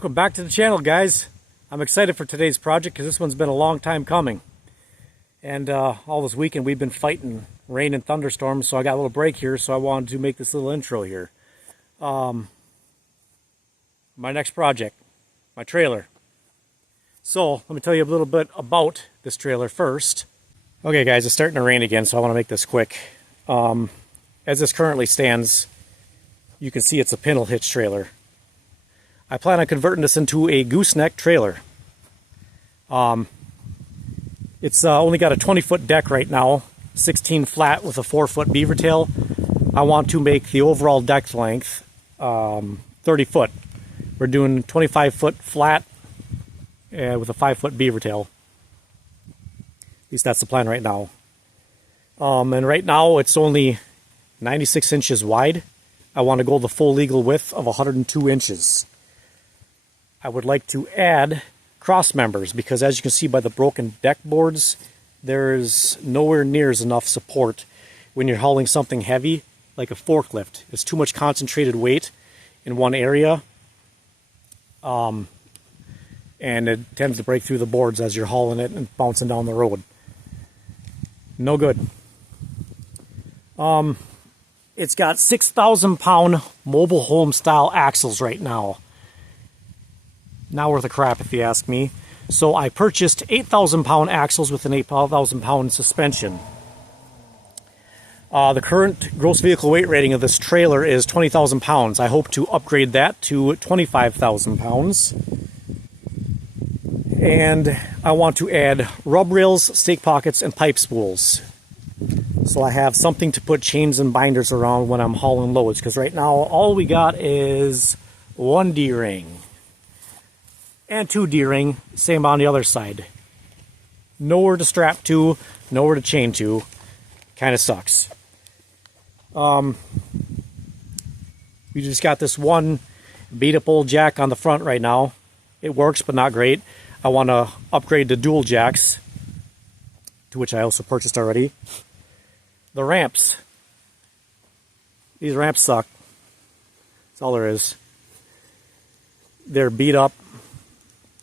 Welcome back to the channel, guys. I'm excited for today's project because this one's been a long time coming. And all this weekend we've been fighting rain and thunderstorms, so I got a little break here, so I wanted to make this little intro here. My next project, my trailer. So let me tell you a little bit about this trailer first. Okay guys, it's starting to rain again, so I want to make this quick. As this currently stands, you can see it's a Pintle hitch trailer. I plan on converting this into a gooseneck trailer. It's only got a 20-foot deck right now, 16 flat with a 4-foot beaver tail. I want to make the overall deck length 30 foot. We're doing 25-foot flat with a 5-foot beaver tail. At least that's the plan right now. And right now it's only 96 inches wide. I want to go the full legal width of 102 inches. I would like to add cross members because, as you can see by the broken deck boards, there's nowhere near enough support when you're hauling something heavy like a forklift. It's too much concentrated weight in one area, and it tends to break through the boards as you're hauling it and bouncing down the road. No good. It's got 6,000-pound mobile home style axles right now. Not worth a crap if you ask me. So I purchased 8,000-pound axles with an 8,000-pound suspension. The current gross vehicle weight rating of this trailer is 20,000 pounds. I hope to upgrade that to 25,000 pounds. And I want to add rub rails, stake pockets, and pipe spools. So I have something to put chains and binders around when I'm hauling loads. Because right now all we got is one D-ring. And 2 D-ring, same on the other side. Nowhere to strap to, nowhere to chain to. Kind of sucks. We just got this one beat up old jack on the front right now. It works, but not great. I want to upgrade to dual jacks, to which I also purchased already. The ramps. These ramps suck. That's all there is. They're beat up.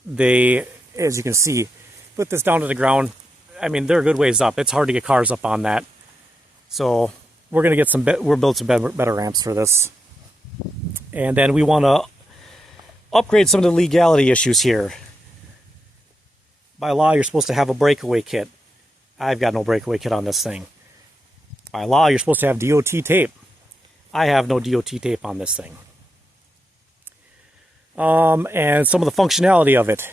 They, as you can see, put this down to the ground. I mean, they're a good ways up. It's hard to get cars up on that. So we're gonna get we'll build some better ramps for this. And then we want to upgrade some of the legality issues here. By law, you're supposed to have a breakaway kit. I've got no breakaway kit on this thing. By law, you're supposed to have DOT tape. I have no DOT tape on this thing. And some of the functionality of it.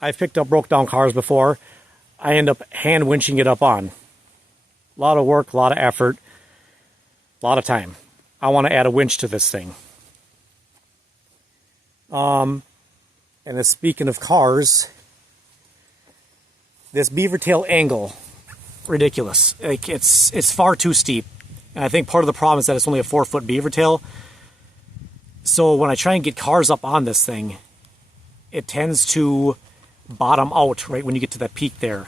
I've picked up broke down cars before. I end up hand winching it up on. A lot of work, a lot of effort, a lot of time. I want to add a winch to this thing. And speaking of cars, this beaver tail angle, ridiculous. Like it's far too steep. And I think part of the problem is that it's only a 4-foot beaver tail. So when I try and get cars up on this thing, it tends to bottom out right when you get to that peak there.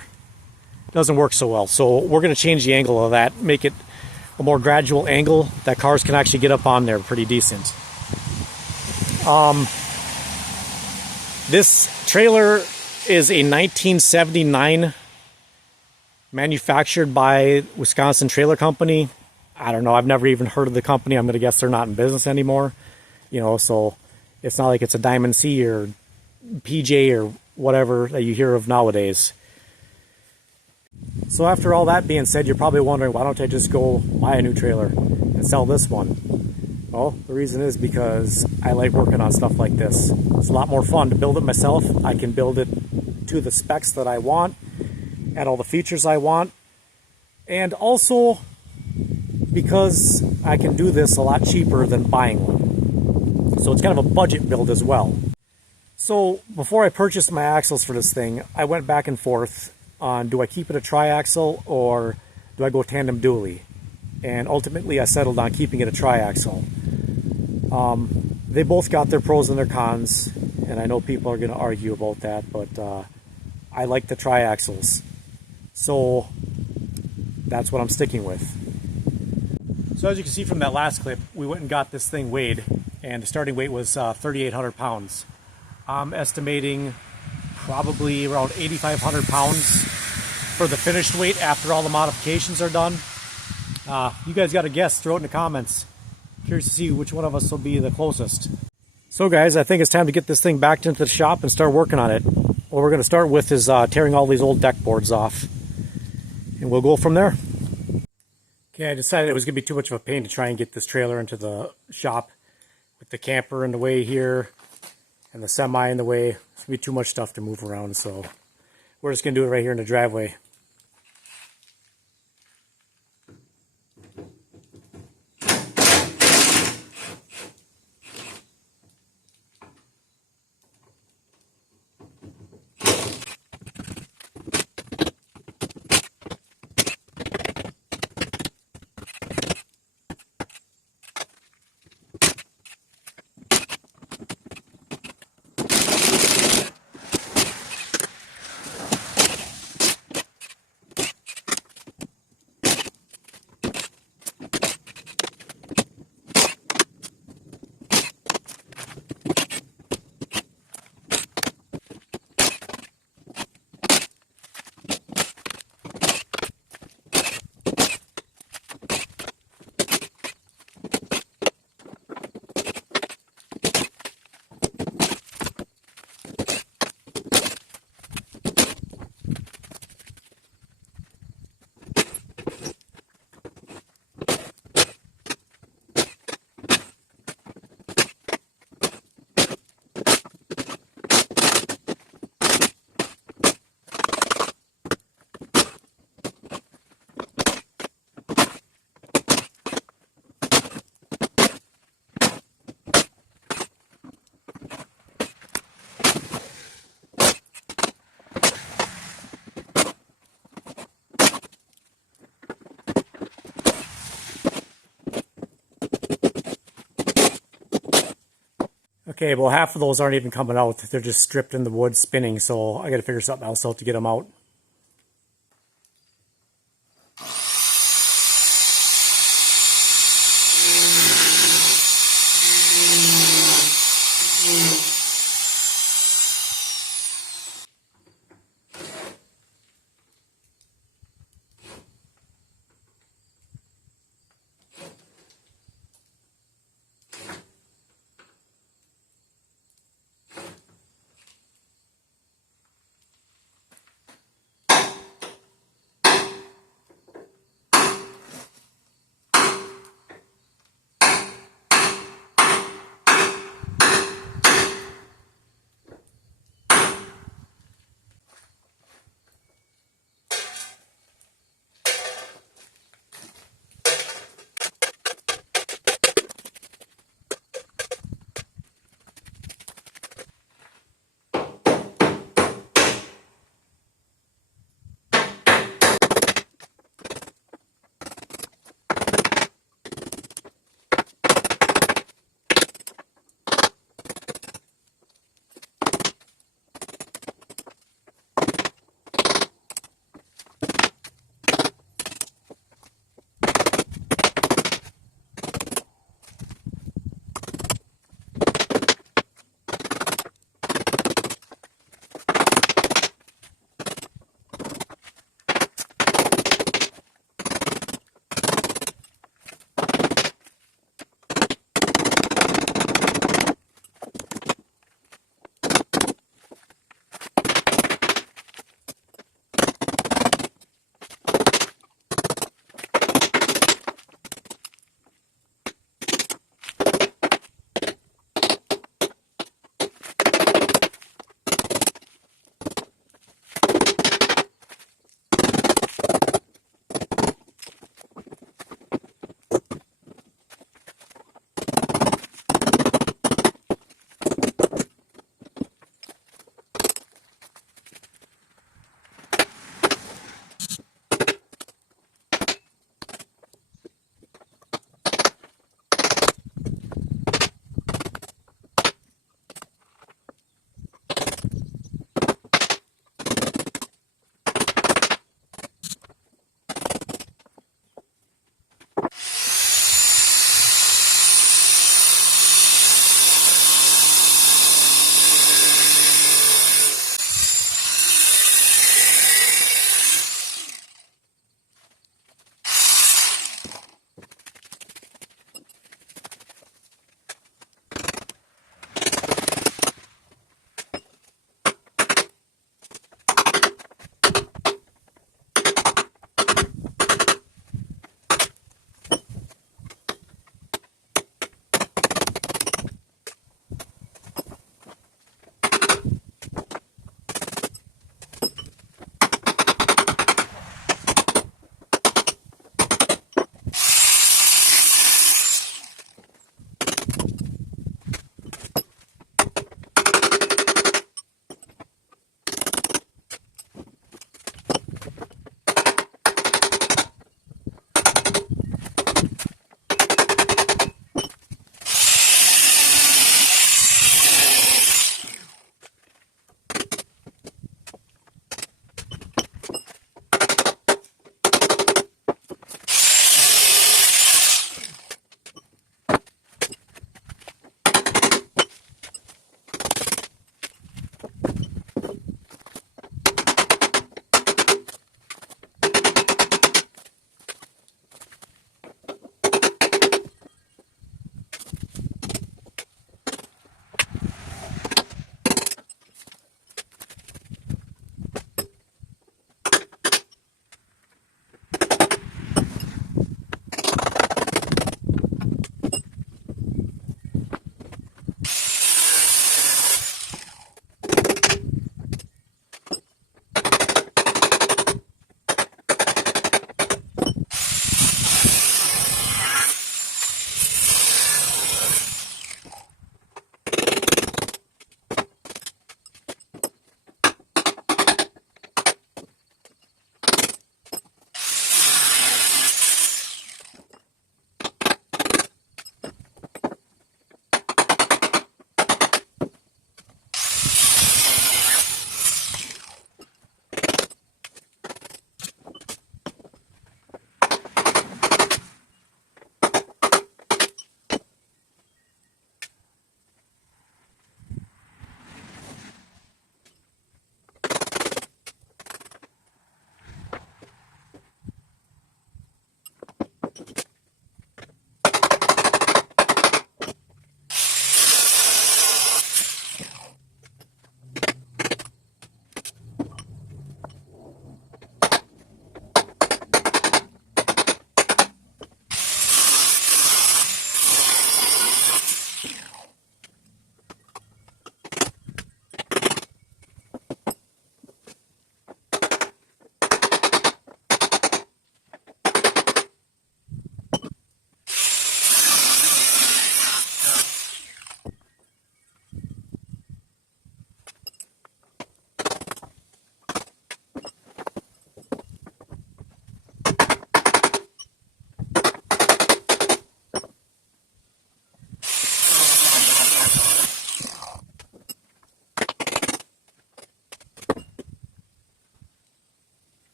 It doesn't work so well. So we're going to change the angle of that, make it a more gradual angle that cars can actually get up on there pretty decent. This trailer is a 1979 manufactured by Wisconsin Trailer Company. I don't know. I've never even heard of the company. I'm going to guess they're not in business anymore. You know, so it's not like it's a Diamond C or PJ or whatever that you hear of nowadays. So after all that being said, you're probably wondering, why don't I just go buy a new trailer and sell this one? Well, the reason is because I like working on stuff like this. It's a lot more fun to build it myself. I can build it to the specs that I want, add all the features I want, and also because I can do this a lot cheaper than buying one. So it's kind of a budget build as well. So before I purchased my axles for this thing, I went back and forth on, do I keep it a triaxle or do I go tandem dually? And ultimately I settled on keeping it a triaxle. They both got their pros and their cons, and I know people are going to argue about that, but I like the triaxles. So that's what I'm sticking with. So as you can see from that last clip, we went and got this thing weighed, and the starting weight was 3,800 pounds. I'm estimating probably around 8,500 pounds for the finished weight after all the modifications are done. You guys got a guess, throw it in the comments. Curious to see which one of us will be the closest. So guys, I think it's time to get this thing back into the shop and start working on it. What we're going to start with is tearing all these old deck boards off, and we'll go from there. Okay, I decided it was going to be too much of a pain to try and get this trailer into the shop with the camper in the way here and the semi in the way. It's going to be too much stuff to move around, so we're just going to do it right here in the driveway. Okay, well half of those aren't even coming out. They're just stripped in the wood spinning, so I gotta figure something else out to get them out.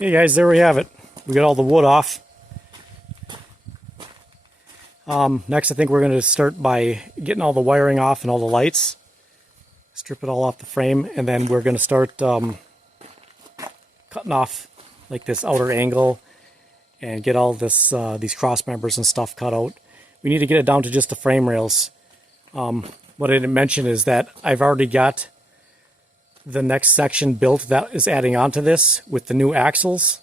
Hey guys, there we have it. We got all the wood off. Next I think we're going to start by getting all the wiring off and all the lights. Strip it all off the frame, and then we're going to start cutting off like this outer angle and get all this these cross members and stuff cut out. We need to get it down to just the frame rails. What I didn't mention is that I've already got the next section built that is adding on to this with the new axles,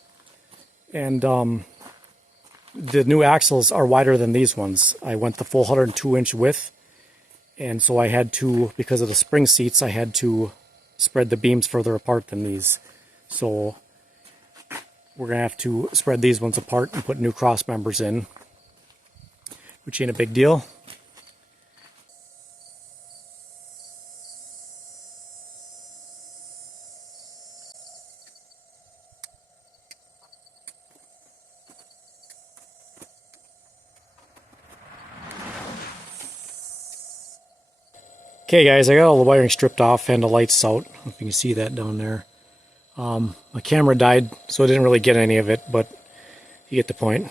and the new axles are wider than these ones. I went the full 102-inch width, and so I had to, because of the spring seats, I had to spread the beams further apart than these. So we're going to have to spread these ones apart and put new cross members in, which ain't a big deal. Okay guys, I got all the wiring stripped off and the lights out. I don't know if you can see that down there. My camera died, so I didn't really get any of it, but you get the point.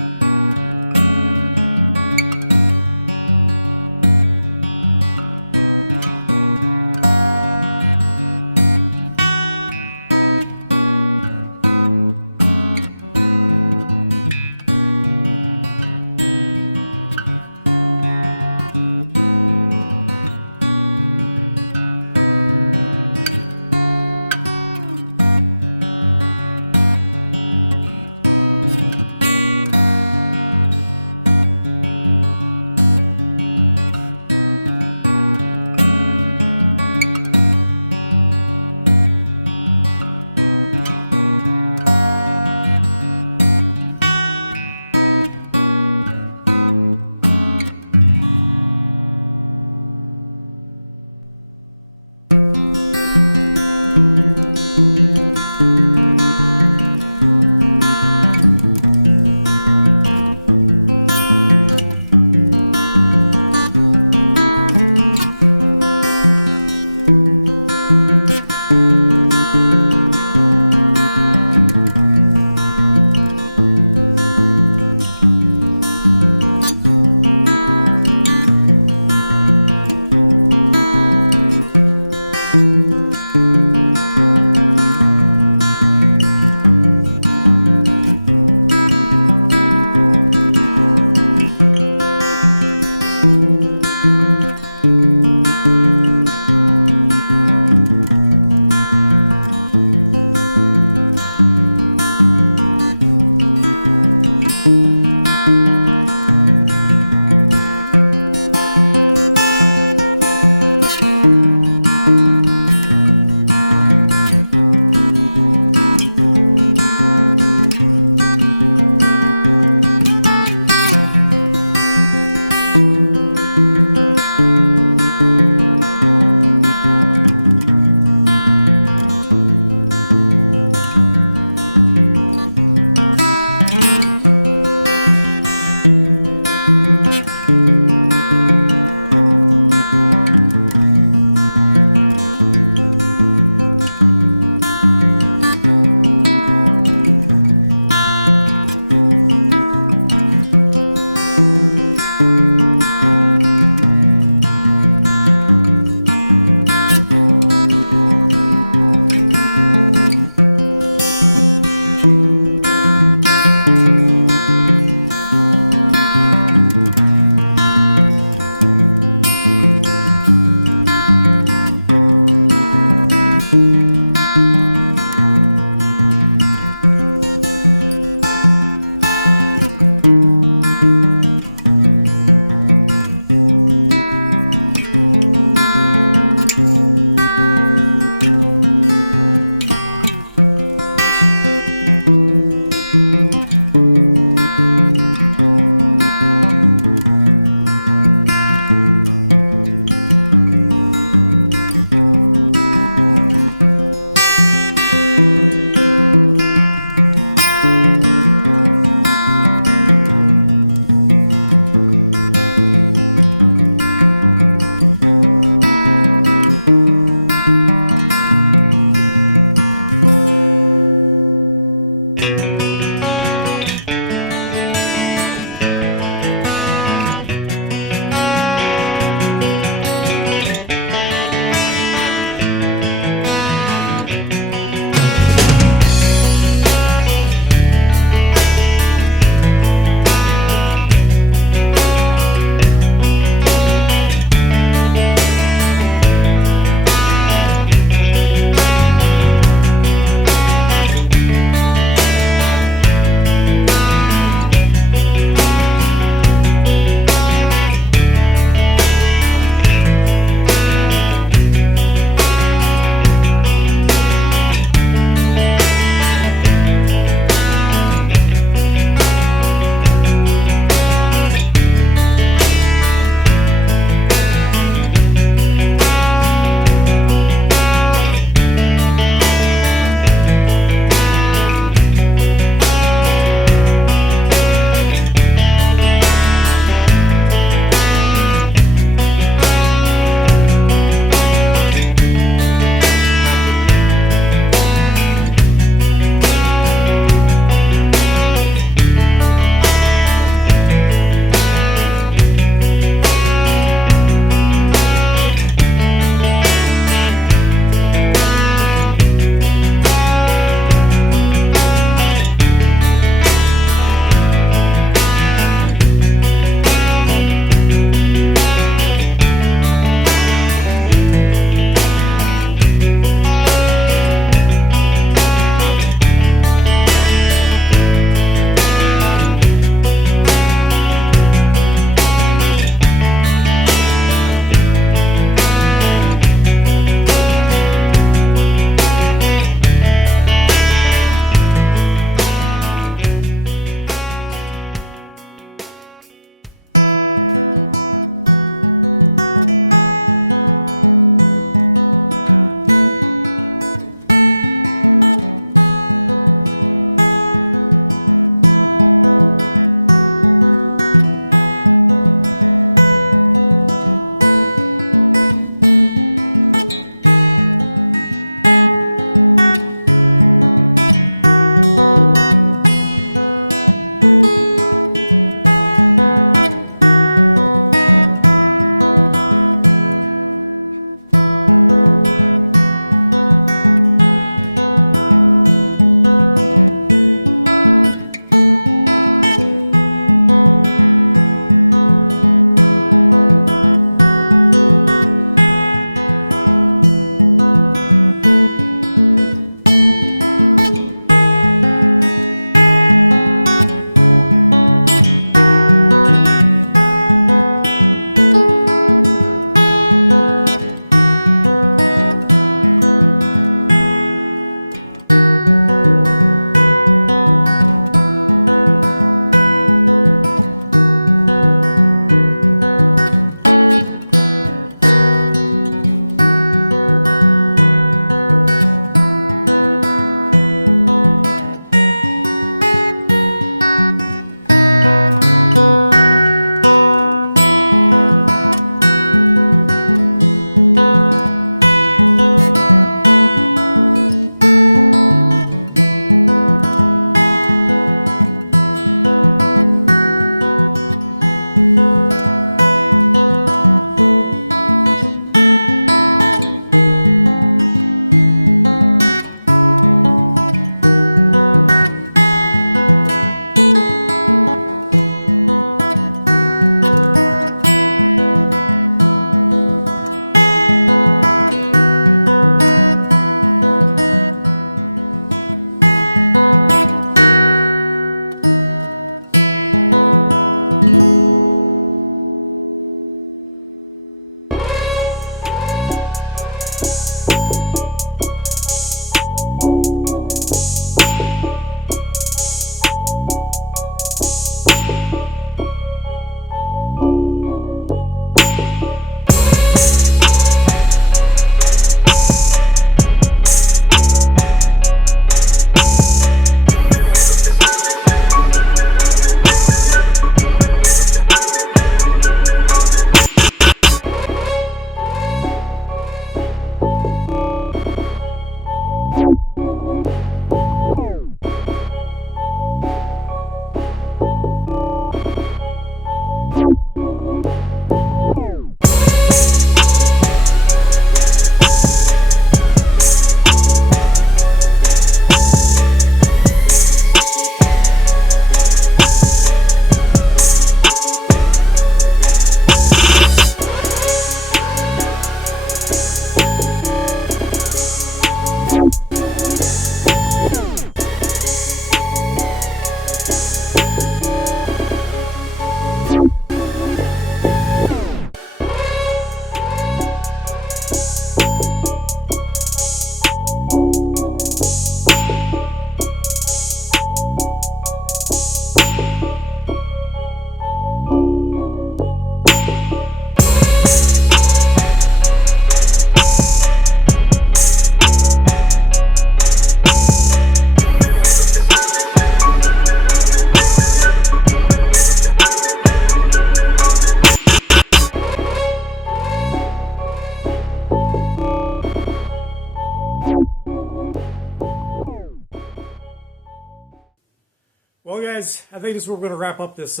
Well guys, I think this is where we're going to wrap up this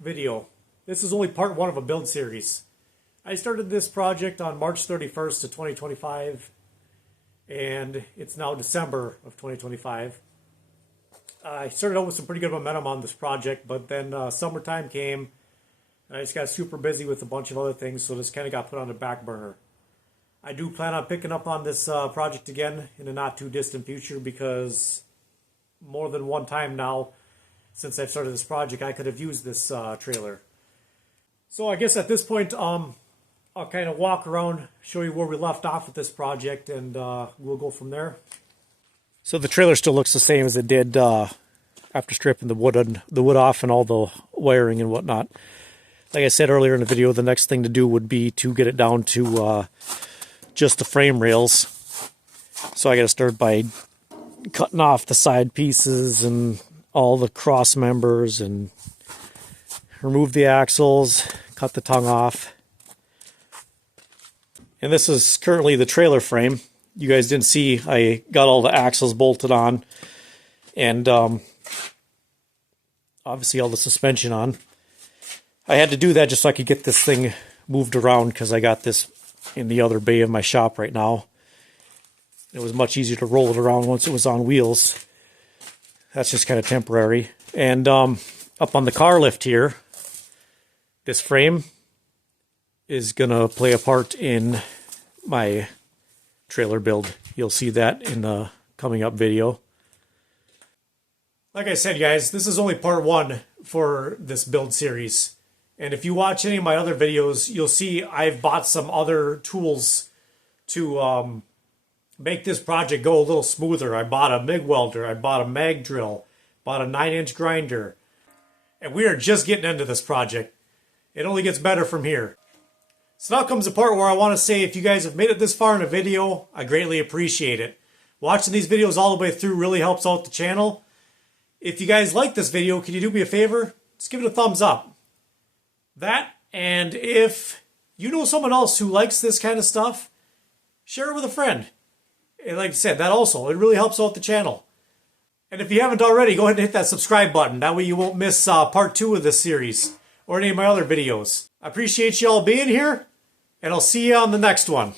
video. This is only part one of a build series. I started this project on March 31st of 2025, and it's now December of 2025. I started out with some pretty good momentum on this project, but then summertime came, and I just got super busy with a bunch of other things, so this kind of got put on the back burner. I do plan on picking up on this project again in the not too distant future, because more than one time now, since I've started this project, I could have used this trailer. So I guess at this point, I'll kind of walk around, show you where we left off with this project, and we'll go from there. So the trailer still looks the same as it did after stripping the wood off and all the wiring and whatnot. Like I said earlier in the video, the next thing to do would be to get it down to just the frame rails. So I got to start by cutting off the side pieces and all the cross members and remove the axles, cut the tongue off. And this is currently the trailer frame. You guys didn't see, I got all the axles bolted on and obviously all the suspension on. I had to do that just so I could get this thing moved around, because I got this in the other bay of my shop right now. It was much easier to roll it around once it was on wheels. That's just kind of temporary. And up on the car lift here, this frame is going to play a part in my trailer build. You'll see that in the coming up video. Like I said, guys, this is only part one for this build series. And if you watch any of my other videos, you'll see I've bought some other tools to make this project go a little smoother. I bought a MIG welder, I bought a mag drill, bought a 9-inch grinder. And we are just getting into this project. It only gets better from here. So now comes the part where I want to say, if you guys have made it this far in a video, I greatly appreciate it. Watching these videos all the way through really helps out the channel. If you guys like this video, can you do me a favor? Just give it a thumbs up. That, and if you know someone else who likes this kind of stuff, share it with a friend. And like I said, that also, it really helps out the channel. And if you haven't already, go ahead and hit that subscribe button. That way you won't miss part 2 of this series or any of my other videos. I appreciate you all being here, and I'll see you on the next one.